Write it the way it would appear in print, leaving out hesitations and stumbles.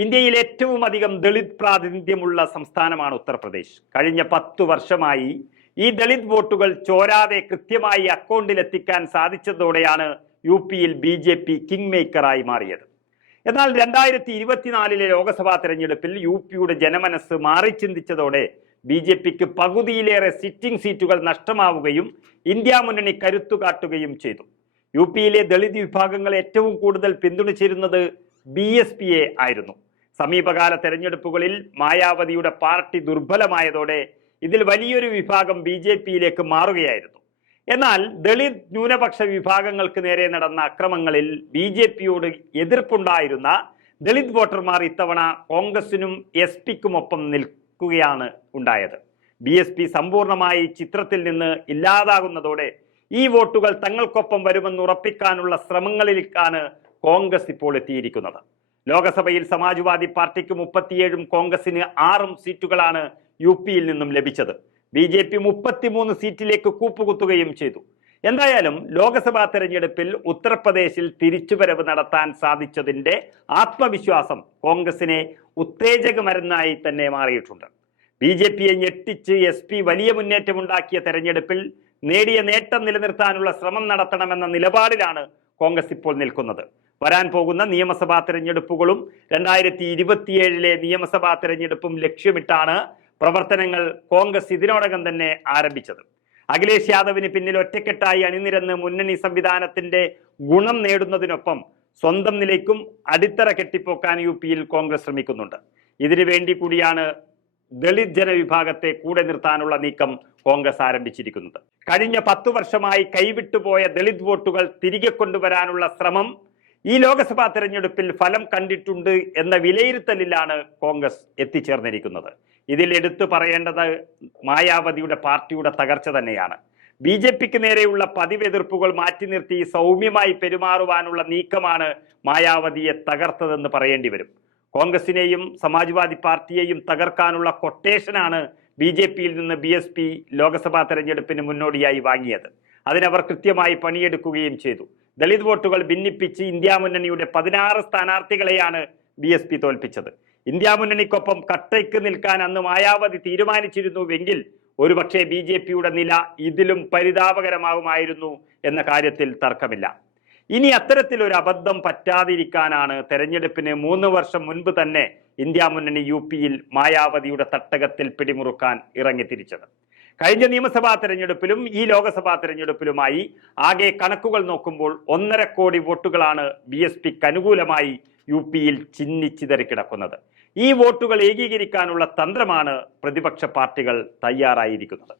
ഇന്ത്യയിൽ ഏറ്റവും അധികം ദളിത് പ്രാതിനിധ്യമുള്ള സംസ്ഥാനമാണ് ഉത്തർപ്രദേശ്. കഴിഞ്ഞ 10 വർഷമായി ഈ ദളിത് വോട്ടുകൾ ചോരാതെ കൃത്യമായി അക്കൗണ്ടിലെത്തിക്കാൻ സാധിച്ചതോടെയാണ് UP-യിൽ BJP കിങ് മേക്കറായി മാറിയത്. എന്നാൽ 2024 ലോക്സഭാ തെരഞ്ഞെടുപ്പിൽ UP-യുടെ ജനമനസ് മാറി ചിന്തിച്ചതോടെ BJPക്ക് പകുതിയിലേറെ സിറ്റിംഗ് സീറ്റുകൾ നഷ്ടമാവുകയും ഇന്ത്യ മുന്നണി കരുത്തുകാട്ടുകയും ചെയ്തു. UP-യിലെ ദളിത് വിഭാഗങ്ങൾ ഏറ്റവും കൂടുതൽ പിന്തുണച്ചിരുന്നത് BSPയെ ആയിരുന്നു. സമീപകാല തെരഞ്ഞെടുപ്പുകളിൽ മായാവതിയുടെ പാർട്ടി ദുർബലമായതോടെ ഇതിൽ വലിയൊരു വിഭാഗം BJPയിലേക്ക് മാറുകയായിരുന്നു. എന്നാൽ ദളിത് ന്യൂനപക്ഷ വിഭാഗങ്ങൾക്ക് നേരെ നടന്ന അക്രമങ്ങളിൽ BJPയോട് എതിർപ്പുണ്ടായിരുന്ന ദളിത് വോട്ടർമാർ ഇത്തവണ കോൺഗ്രസിനും SP-ക്കുമൊപ്പം നിൽക്കുകയാണ് ഉണ്ടായത്. BSP സമ്പൂർണമായി ചിത്രത്തിൽ നിന്ന് ഇല്ലാതാകുന്നതോടെ ഈ വോട്ടുകൾ തങ്ങൾക്കൊപ്പം വരുമെന്ന് ഉറപ്പിക്കാനുള്ള ശ്രമങ്ങളിലേക്കാണ് കോൺഗ്രസ് ഇപ്പോൾ എത്തിയിരിക്കുന്നത്. ലോക്സഭയിൽ സമാജ്വാദി പാർട്ടിക്ക് 37ഉം കോൺഗ്രസിന് 6ഉം സീറ്റുകളാണ് UP-യിൽ നിന്നും ലഭിച്ചത്. BJP 33 സീറ്റിലേക്ക് കൂപ്പുകുത്തുകയും ചെയ്തു. എന്തായാലും ലോക്സഭാ തെരഞ്ഞെടുപ്പിൽ ഉത്തർപ്രദേശിൽ തിരിച്ചുവരവ് നടത്താൻ സാധിച്ചതിന്റെ ആത്മവിശ്വാസം കോൺഗ്രസിനെ ഉത്തേജകമരുന്നായി തന്നെ മാറിയിട്ടുണ്ട്. BJPയെ ഞെട്ടിച്ച് SP വലിയ മുന്നേറ്റമുണ്ടാക്കിയ തെരഞ്ഞെടുപ്പിൽ നേടിയ നേട്ടം നിലനിർത്താനുള്ള ശ്രമം നടത്തണമെന്ന നിലപാടിലാണ് കോൺഗ്രസ് ഇപ്പോൾ നിൽക്കുന്നത്. വരാൻ പോകുന്ന നിയമസഭാ തെരഞ്ഞെടുപ്പുകളും 2027 നിയമസഭാ തെരഞ്ഞെടുപ്പും ലക്ഷ്യമിട്ടാണ് പ്രവർത്തനങ്ങൾ കോൺഗ്രസ് ഇതിനോടകം തന്നെ ആരംഭിച്ചത്. അഖിലേഷ് യാദവിന് പിന്നിൽ ഒറ്റക്കെട്ടായി അണിനിരന്ന് മുന്നണി സംവിധാനത്തിന്റെ ഗുണം നേടുന്നതിനൊപ്പം സ്വന്തം നിലയ്ക്കും അടിത്തറ കെട്ടിപ്പോക്കാൻ UP-യിൽ കോൺഗ്രസ് ശ്രമിക്കുന്നുണ്ട്. ഇതിനു വേണ്ടി കൂടിയാണ് ദളിത് ജനവിഭാഗത്തെ കൂടെ നിർത്താനുള്ള നീക്കം കോൺഗ്രസ് ആരംഭിച്ചിരിക്കുന്നത്. കഴിഞ്ഞ 10 വർഷമായി കൈവിട്ടുപോയ ദളിത് വോട്ടുകൾ തിരികെ കൊണ്ടുവരാനുള്ള ശ്രമം ഈ ലോക്സഭാ തെരഞ്ഞെടുപ്പിൽ ഫലം കണ്ടിട്ടുണ്ട് എന്ന വിലയിരുത്തലിലാണ് കോൺഗ്രസ് എത്തിച്ചേർന്നിരിക്കുന്നത്. ഇതിൽ എടുത്തു പറയേണ്ടത് മായാവതിയുടെ പാർട്ടിയുടെ തകർച്ച തന്നെയാണ്. BJPക്ക് നേരെയുള്ള പതിവ് എതിർപ്പുകൾ മാറ്റി നിർത്തി സൗമ്യമായി പെരുമാറുവാനുള്ള നീക്കമാണ് മായാവതിയെ തകർത്തതെന്ന് പറയേണ്ടി വരും. കോൺഗ്രസിനെയും സമാജ്വാദി പാർട്ടിയെയും തകർക്കാനുള്ള കൊട്ടേഷനാണ് BJPയിൽ നിന്ന് BSP ലോക്സഭാ തെരഞ്ഞെടുപ്പിന് മുന്നോടിയായി വാങ്ങിയത്. അതിനവർ കൃത്യമായി പണിയെടുക്കുകയും ചെയ്തു. ദളിത് വോട്ടുകൾ ഭിന്നിപ്പിച്ച് ഇന്ത്യ മുന്നണിയുടെ 16 സ്ഥാനാർത്ഥികളെയാണ് BSP തോൽപ്പിച്ചത്. ഇന്ത്യ മുന്നണിക്കൊപ്പം കട്ടയ്ക്ക് നിൽക്കാൻ അന്ന് മായാവതി തീരുമാനിച്ചിരുന്നുവെങ്കിൽ ഒരുപക്ഷെ BJPയുടെ നില ഇതിലും പരിതാപകരമാകുമായിരുന്നു എന്ന കാര്യത്തിൽ തർക്കമില്ല. ഇനി അത്തരത്തിലൊരു അബദ്ധം പറ്റാതിരിക്കാനാണ് തെരഞ്ഞെടുപ്പിന് 3 വർഷം മുൻപ് തന്നെ ഇന്ത്യ മുന്നണി UP-യിൽ മായാവതിയുടെ തട്ടകത്തിൽ പിടിമുറുക്കാൻ ഇറങ്ങിത്തിരിച്ചത്. കഴിഞ്ഞ നിയമസഭാ തെരഞ്ഞെടുപ്പിലും ഈ ലോക്സഭാ തെരഞ്ഞെടുപ്പിലുമായി ആകെ കണക്കുകൾ നോക്കുമ്പോൾ 1.5 കോടി വോട്ടുകളാണ് BSPക്ക് അനുകൂലമായി UP-യിൽ ചിന്നിച്ചിതറിക്കിടക്കുന്നത്. ഈ വോട്ടുകൾ ഏകീകരിക്കാനുള്ള തന്ത്രമാണ് പ്രതിപക്ഷ പാർട്ടികൾ തയ്യാറായിരിക്കുന്നത്.